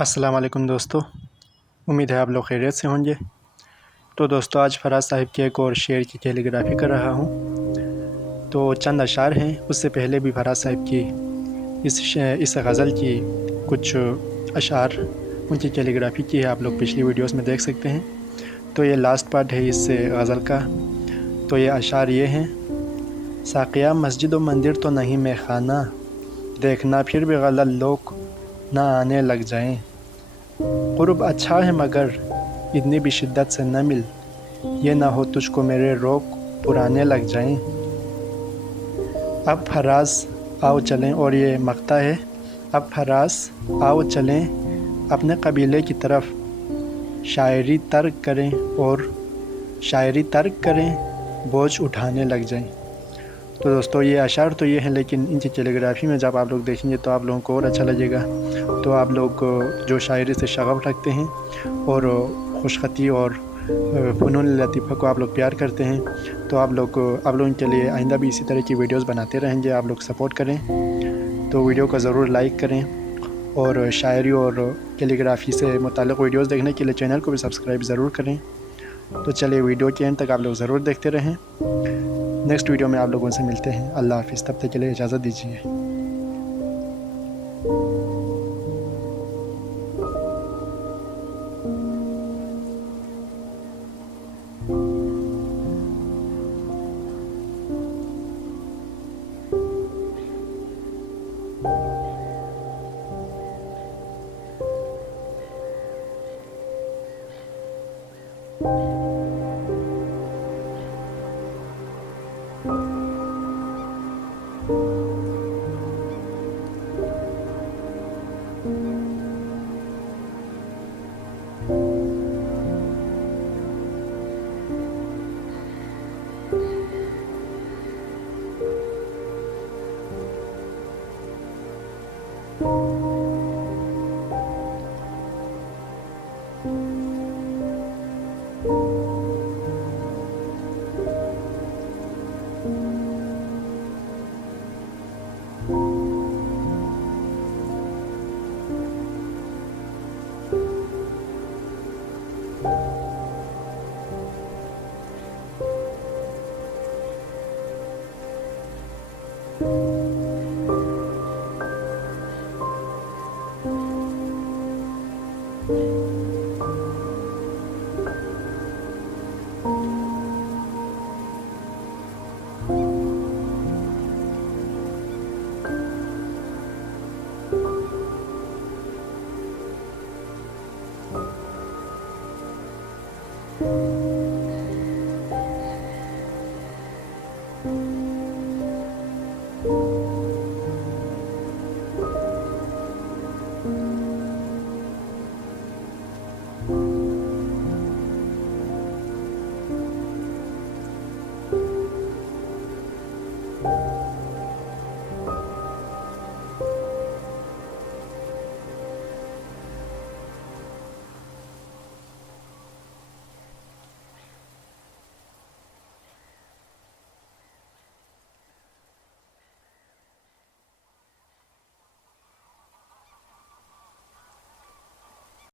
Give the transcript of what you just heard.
السلام علیکم دوستو، امید ہے آپ لوگ خیریت سے ہوں گے۔ تو دوستو آج فراز صاحب کے ایک اور شعر کی کیلیگرافی کر رہا ہوں۔ تو چند اشعار ہیں، اس سے پہلے بھی فراز صاحب کی اس غزل کی کچھ اشعار ان کی کیلیگرافی کی ہے، آپ لوگ پچھلی ویڈیوز میں دیکھ سکتے ہیں۔ تو یہ لاسٹ پارٹ ہے اس غزل کا۔ تو یہ اشعار یہ ہیں: ساقیہ مسجد و مندر تو نہیں میں خانہ، دیکھنا پھر بھی غلط لوگ نہ آنے لگ جائیں۔ قرب اچھا ہے مگر اتنی بھی شدت سے نہ مل، یہ نہ ہو تجھ کو میرے روگ پرانے لگ جائیں۔ اب فراز آؤ چلیں، اور یہ مقطع ہے، اب فراز آؤ چلیں اپنے قبیلے کی طرف، شاعری ترک کریں اور شاعری ترک کریں، بوجھ اٹھانے لگ جائیں۔ تو دوستو یہ اشعار تو یہ ہیں، لیکن ان کی کیلیگرافی میں جب آپ لوگ دیکھیں گے تو آپ لوگوں کو اور اچھا لگے گا۔ تو آپ لوگ جو شاعری سے شغف رکھتے ہیں اور خوش خطی اور فنون لطیفہ کو آپ لوگ پیار کرتے ہیں، تو آپ لوگوں کے لیے آئندہ بھی اسی طرح کی ویڈیوز بناتے رہیں گے۔ آپ لوگ سپورٹ کریں، تو ویڈیو کو ضرور لائک کریں، اور شاعری اور کیلیگرافی سے متعلق ویڈیوز دیکھنے کے لیے چینل کو بھی سبسکرائب ضرور کریں۔ تو چلیے ویڈیو کے اینڈ تک آپ لوگ ضرور دیکھتے رہیں۔ نیکسٹ ویڈیو میں آپ لوگوں سے ملتے ہیں۔ اللہ حافظ، تب تک کے لیے اجازت دیجیے۔